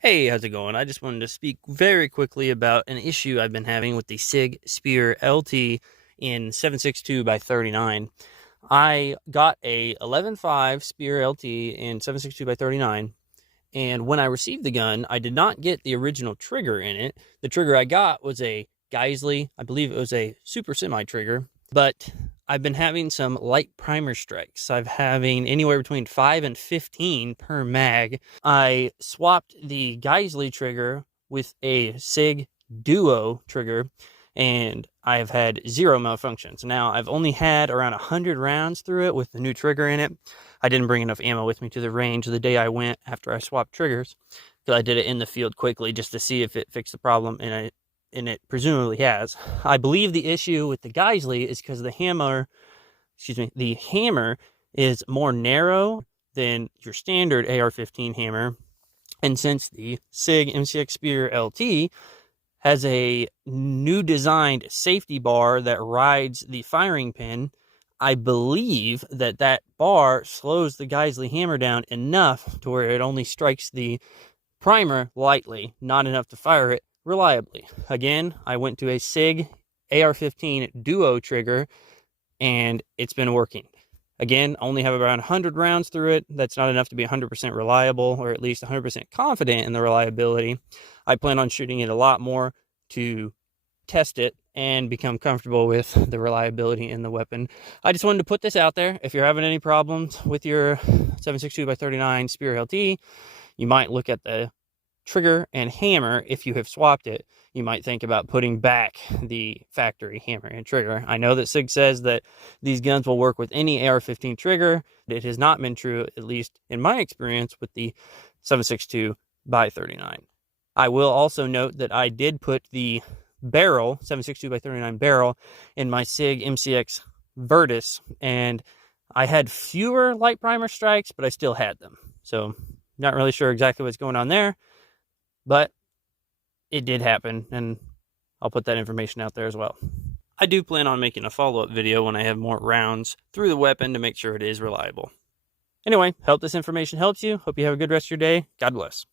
Hey, how's it going? I just wanted to speak very quickly about an issue I've been having with the SIG Spear LT in 7.62 by 39. I got a 11.5 Spear LT in 7.62 by 39, and when I received the gun, I did not get the original trigger in it. The trigger I got was a Geissele, I believe it was a Super Semi trigger, but I've been having some light primer strikes. I'm having anywhere between 5 and 15 per mag. I swapped the Geissele trigger with a SIG Duo trigger, and I've had 0 malfunctions. Now, I've only had around 100 rounds through it with the new trigger in it. I didn't bring enough ammo with me to the range the day I went after I swapped triggers, because I did it in the field quickly just to see if it fixed the problem, and it presumably has. I believe the issue with the Geissele is because the hammer is more narrow than your standard AR-15 hammer. And since the SIG MCX Spear LT has a new designed safety bar that rides the firing pin, I believe that that bar slows the Geissele hammer down enough to where it only strikes the primer lightly, not enough to fire it reliably. Again, I went to a SIG AR-15 Duo trigger, and it's been working. Again, I only have around 100 rounds through it. That's not enough to be 100% reliable, or at least 100% confident in the reliability. I plan on shooting it a lot more to test it and become comfortable with the reliability in the weapon. I just wanted to put this out there. If you're having any problems with your 7.62 by 39 Spear LT, you might look at the trigger and hammer. If you have swapped it, you might think about putting back the factory hammer and trigger. I know that SIG says that these guns will work with any AR-15 trigger. It has not been true, at least in my experience, with the 7.62 by 39. I will also note that I did put the barrel, 7.62 by 39 barrel, in my SIG MCX Virtus, and I had fewer light primer strikes, but I still had them. So not really sure exactly what's going on there, but it did happen, and I'll put that information out there as well. I do plan on making a follow-up video when I have more rounds through the weapon to make sure it is reliable. Anyway, hope this information helps you. Hope you have a good rest of your day. God bless.